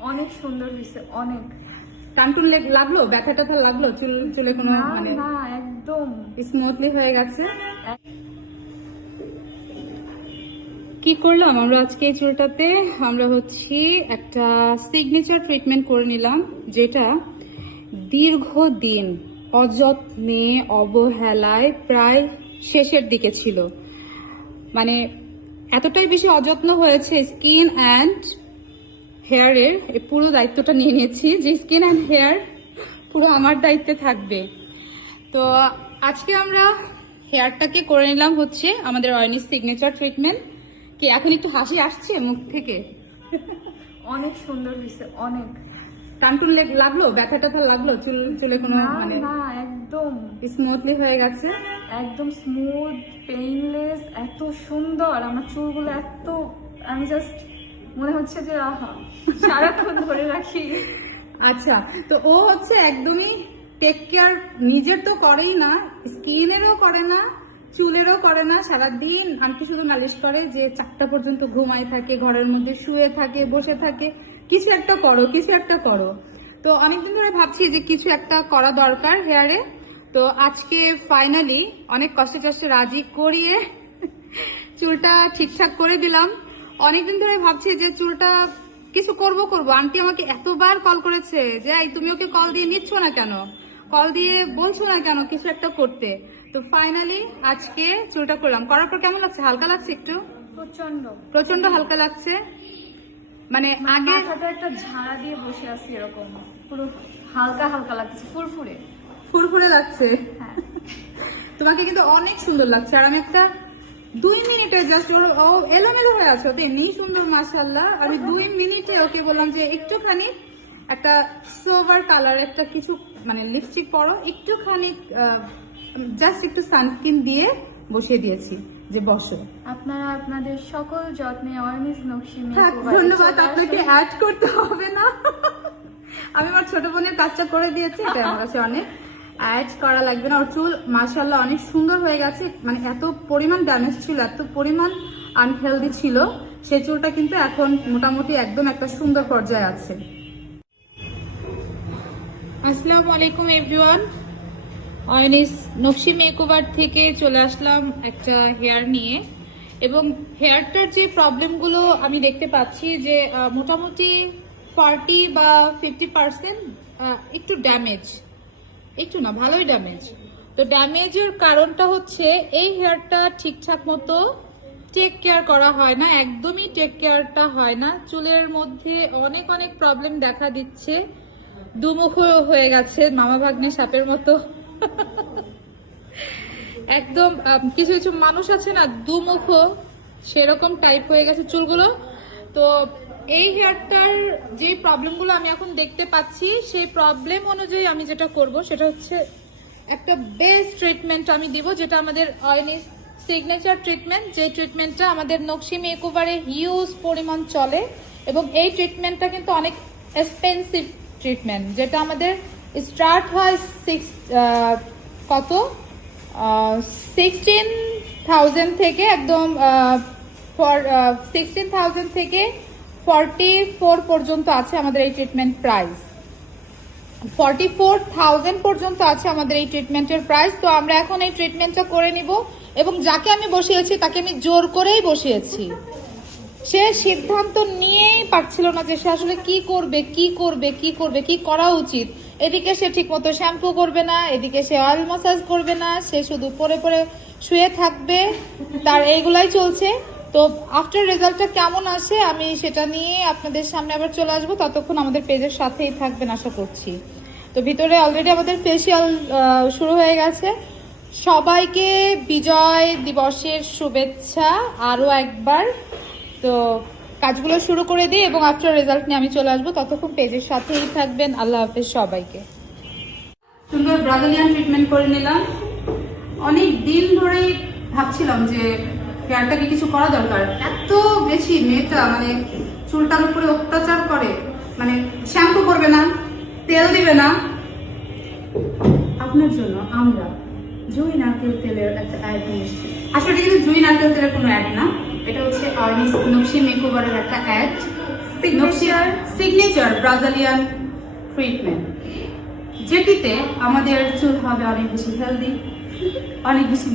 অনেক সুন্দর হয়েছে অনেক। টানটুন লেগ- লাগল? ব্যথা ট্যাথা লাগল? চুল চুলে কোনো মানে না একদম। স্মুথলি হয়ে গেছে? কি করলাম? আমরা আজকে এই চুলটাতে আমরা হচ্ছে একটা সিগনেচার ট্রিটমেন্ট করে নিলাম যেটা দীর্ঘদিন অযত্নে অবহেলায় প্রায় শেষের দিকে ছিল। মানে এতটাই বেশি অযত্ন হয়েছে স্কিন অ্যান্ড হেয়ারের পুরো দায়িত্বটা নিয়ে নিয়েছি যে স্কিন অ্যান্ড হেয়ার পুরো আমার দায়িত্বে থাকবে। তো আজকে আমরা হেয়ারটাকে করে নিলাম হচ্ছে আমাদের অয়নি সিগনেচার ট্রিটমেন্ট কি এখন একটু হাসি আসছে মুখ থেকে? অনেক সুন্দর হয়েছে অনেক। টানটুন লেগ- লাগল? ব্যথা ট্যাথা লাগল? চুল চুলে কোনো মানে না একদম। স্মুথলি হয়ে গেছে? একদম স্মুথ পেইনলেস এত সুন্দর। আমার চুলগুলো এত আমি জাস্ট মনে হচ্ছে যে সারাক্ষণ ধরে রাখি। আচ্ছা তো ও হচ্ছে একদমই টেক কেয়ার নিজের তো করেই না, স্কিনেরও করে না, চুলেরও করে না, সারাদিন আমাকে শুধু নালিশ করে যে চারটা পর্যন্ত ঘুমায় থাকে, ঘরের মধ্যে শুয়ে থাকে, বসে থাকে। কিছু একটা করো, কিছু একটা করো। তো অনেকদিন ধরে ভাবছি যে কিছু একটা করা দরকার হেয়ারে তো আজকে ফাইনালি অনেক কষ্টে কষ্টে রাজি করিয়ে চুলটা ঠিকঠাক করে দিলাম। অনেকদিন ধরে ভাবছি যে চুলটা কিছু করব করব। আন্টি আমাকে এতবার কল করেছে যে এই তুমি ওকে কল দিয়ে নিচ্ছ না কেন? কল দিয়ে বলছো না কেন কিছু একটা করতে? তো ফাইনালি আজকে চুলটা করলাম। করার পর কেমন লাগছে? হালকা লাগছে একটু? প্রচণ্ড প্রচণ্ড হালকা লাগছে। মানে আগে একটা ঝাড়া দিয়ে বসে আছি এরকম। পুরো হালকা হালকা লাগছে ফুরফুরে। ফুরফুরে লাগছে। হ্যাঁ। তোমাকে কিন্তু অনেক সুন্দর লাগছে। আর আমি একটা দুই মিনিটে জাস্ট ওর ও এলোমেলো হয়ে আছে ওতে এমনিই সুন্দর মাসাল্লাহ আমি দুই মিনিটে ওকে বললাম যে একটুখানি একটা সোভার কালার একটা কিছু মানে লিপস্টিক পরো একটুখানি জাস্ট একটু সানস্ক্রিন দিয়ে বসিয়ে দিয়েছি যে বসো। আপনারা আপনাদের সকল যত্নে অয়নিস নকশি মেকওভারে ধন্যবাদ আপনাকে অ্যাড করতে হবে না। আমি আমার ছোট বোনের কাজটা করে দিয়েছি এটা আমার কাছে অনেক। অ্যাড করা লাগবে না। ওর চুল মাশাল্লাহ অনেক সুন্দর হয়ে গেছে। মানে এত পরিমাণ ড্যামেজ ছিল, এত পরিমাণ আনহেলদি ছিল সেই চুলটা কিন্তু এখন মোটামুটি একদম একটা সুন্দর পর্যায়ে আছে। আসসালামু আলাইকুম এভরিওয়ান অয়নিস নকশি মেকওভার থেকে চলে আসলাম একটা হেয়ার নিয়ে। এবং হেয়ারটার যে প্রবলেমগুলো আমি দেখতে পাচ্ছি যে মোটামুটি ফর্টি বা ফিফটি পার্সেন্ট একটু ড্যামেজ একটু না, ভালোই ড্যামেজ তো ড্যামেজের কারণটা হচ্ছে এই হেয়ারটা ঠিকঠাক মতো টেক কেয়ার করা হয় না, একদমই টেক কেয়ারটা হয় না। চুলের মধ্যে অনেক অনেক প্রবলেম দেখা দিচ্ছে। দুমুখ হয়ে গেছে মামা ভাগ্নে সাপের মতো। একদম কিছু কিছু মানুষ আছে না দুমুখ সেরকম টাইপ হয়ে গেছে চুলগুলো। তো এই হেয়ারটার যে প্রবলেমগুলো আমি এখন দেখতে পাচ্ছি, সেই প্রবলেম অনুযায়ী আমি যেটা করব সেটা হচ্ছে একটা বেস্ট ট্রিটমেন্ট আমি দিব, যেটা আমাদের অয়েনি সিগনেচার ট্রিটমেন্ট যে ট্রিটমেন্টটা আমাদের নকশি মেকওভারে হিউজ পরিমাণ চলে এবং এই ট্রিটমেন্টটা কিন্তু অনেক এক্সপেন্সিভ ট্রিটমেন্ট যেটা আমাদের স্টার্ট হয় সিক্স কত? সিক্সটিন থাউজেন্ড থেকে একদম ফর সিক্সটিন থাউজেন্ড থেকে ফর্টি ফোর পর্যন্ত আছে আমাদের এই treatment price forty four thousand পর্যন্ত আছে আমাদের এই ট্রিটমেন্টের প্রাইস তো আমরা এখন এই ট্রিটমেন্টটা করে নিব এবং যাকে আমি বসিয়েছি তাকে আমি জোর করেই বসিয়েছি। সে সিদ্ধান্ত নিয়েই পারছিল না যে সে আসলে কি করবে কি করবে কি করবে, কি করা উচিত। এদিকে সে ঠিকমতো শ্যাম্পু করবে না, এদিকে সে অয়েল মাসাজ করবে না, সে শুধু পরে পরে শুয়ে থাকবে। তার এইগুলাই চলছে। তো আফটার রেজাল্টটা কেমন আসে আমি সেটা নিয়ে আপনাদের সামনে আবার চলে আসব। ততক্ষণ আমাদের পেজের সাথেই থাকবেন আশা করছি। তো ভিতরে অলরেডি আমাদের ফেসিয়াল শুরু হয়ে গেছে। সবাইকে বিজয় দিবসের শুভেচ্ছা আরও একবার। তো কাজগুলো শুরু করে দিই এবং আফটার রেজাল্ট নিয়ে আমি চলে আসব। ততক্ষণ পেজের সাথেই থাকবেন। আল্লাহ হাফেজ সবাইকে। সুন্দর ব্রাজিলিয়ান ট্রিটমেন্ট করে নিলাম। অনেক দিন ধরেই ভাবছিলাম যে হেয়ারটাকে কিছু করা দরকার। এত বেশি মেয়েটা মানে চুলটার উপরে অত্যাচার করে। মানে শ্যাম্পু করবে না তেল দিবে না। আপনার জন্য আমরা জুই নারকেল তেলের একটা অ্যাড নিয়ে এসেছি। আসলে কিন্তু জুই নারকেল তেলের কোনো অ্যাড না এটা হচ্ছে অর্নিস নকশি মেকওভারের একটা ad. Signature. Signature Brazilian treatment যেটিতে আমাদের চুল হবে অনেক বেশি হেলদি অনেক বেশি